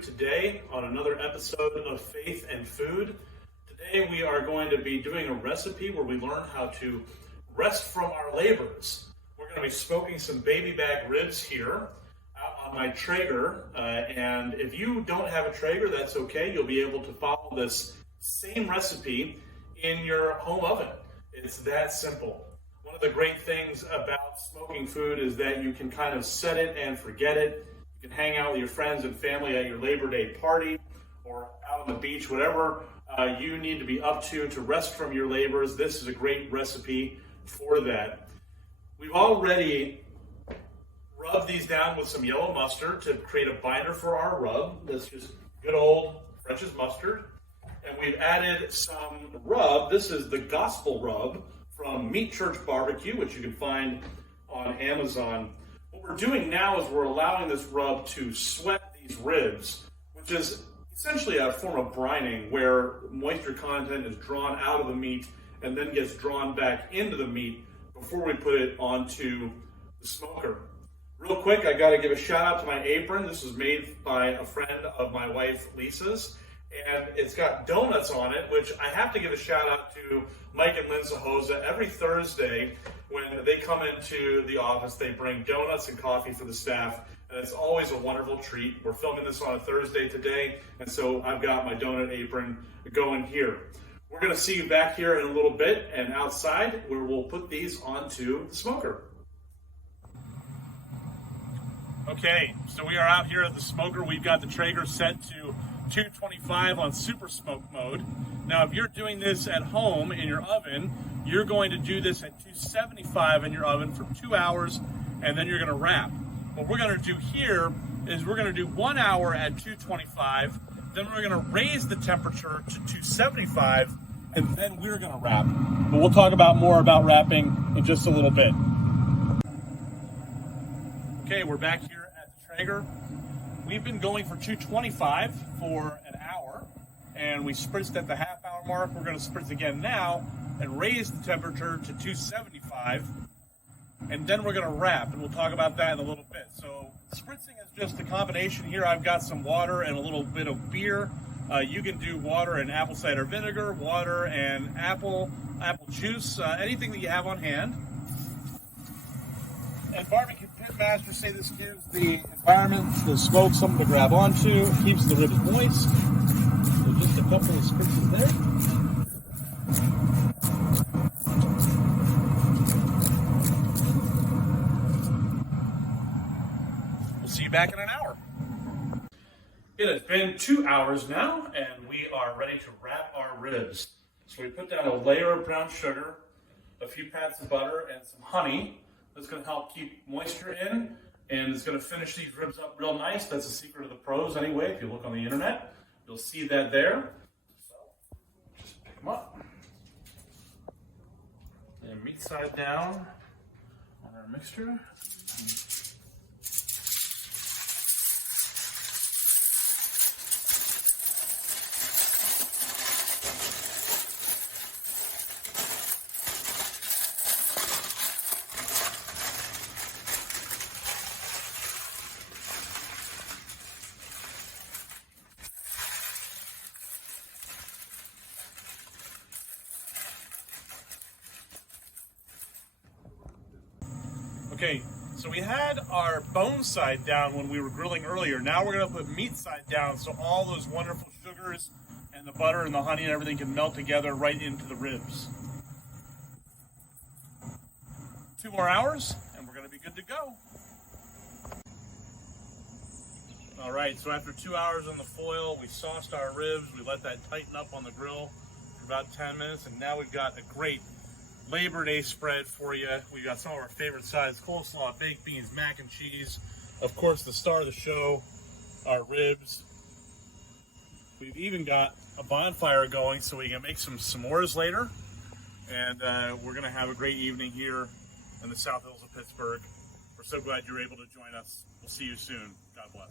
today on another episode of Faith and Food. Today we are going to be doing a recipe where we learn how to rest from our labors. We're going to be smoking some baby back ribs here out on my Traeger, and if you don't have a Traeger, that's okay. You'll be able to follow this same recipe in your home oven. It's that simple. One of the great things about smoking food is that you can kind of set it and forget it. You can hang out with your friends and family at your Labor Day party or out on the beach, whatever you need to be up to rest from your labors. This is a great recipe for that. We've already rubbed these down with some yellow mustard to create a binder for our rub. That's just good old French's mustard. And we've added some rub. This is the gospel rub from Meat Church Barbeque, which you can find on Amazon. What we're doing now is we're allowing this rub to sweat these ribs, which is essentially a form of brining where moisture content is drawn out of the meat and then gets drawn back into the meat before we put it onto the smoker. Real quick, I got to give a shout out to my apron. This was made by a friend of my wife, Lisa's, and it's got donuts on it, which I have to give a shout out to Mike and Lynn Zahoza. Every Thursday when they come into the office, they bring donuts and coffee for the staff, and it's always a wonderful treat. We're filming this on a Thursday today, and so I've got my donut apron going here. We're going to see you back here in a little bit and outside where we'll put these onto the smoker. Okay, so we are out here at the smoker. We've got the Traeger set to 225 on super smoke mode. Now, if you're doing this at home in your oven, you're going to do this at 275 in your oven for 2 hours, and then you're going to wrap. What we're going to do here is we're going to do 1 hour at 225, then we're going to raise the temperature to 275, and then we're going to wrap. But we'll talk about more about wrapping in just a little bit. Okay, we're back here at the Traeger. We've been going for 225 for an hour, and we spritzed at the half-hour mark. We're going to spritz again now and raise the temperature to 275, and then we're going to wrap, and we'll talk about that in a little bit. So spritzing is just a combination here. I've got some water and a little bit of beer. You can do water and apple cider vinegar, water and apple juice, anything that you have on hand. And barbecue pit masters say this gives the environment, the smoke, something to grab onto, keeps the ribs moist. So just a couple of spritzes there. We'll see you back in an hour. It has been 2 hours now, and we are ready to wrap our ribs. So we put down a layer of brown sugar, a few pats of butter, and some honey. That's going to help keep moisture in, and it's going to finish these ribs up real nice. That's the secret of the pros anyway. If you look on the internet, you'll see that there. So just pick them up. And meat side down on our mixture. Okay, so we had our bone side down when we were grilling earlier. Now we're going to put meat side down so all those wonderful sugars and the butter and the honey and everything can melt together right into the ribs. 2 more hours and we're going to be good to go. All right, so after 2 hours on the foil, we sauced our ribs. We let that tighten up on the grill for about 10 minutes, and now we've got a great Labor Day spread for you. We got some of our favorite sides: coleslaw, baked beans, mac and cheese. Of course, the star of the show, our ribs. We've even got a bonfire going so we can make some s'mores later. And we're going to have a great evening here in the South Hills of Pittsburgh. We're so glad you're able to join us. We'll see you soon. God bless.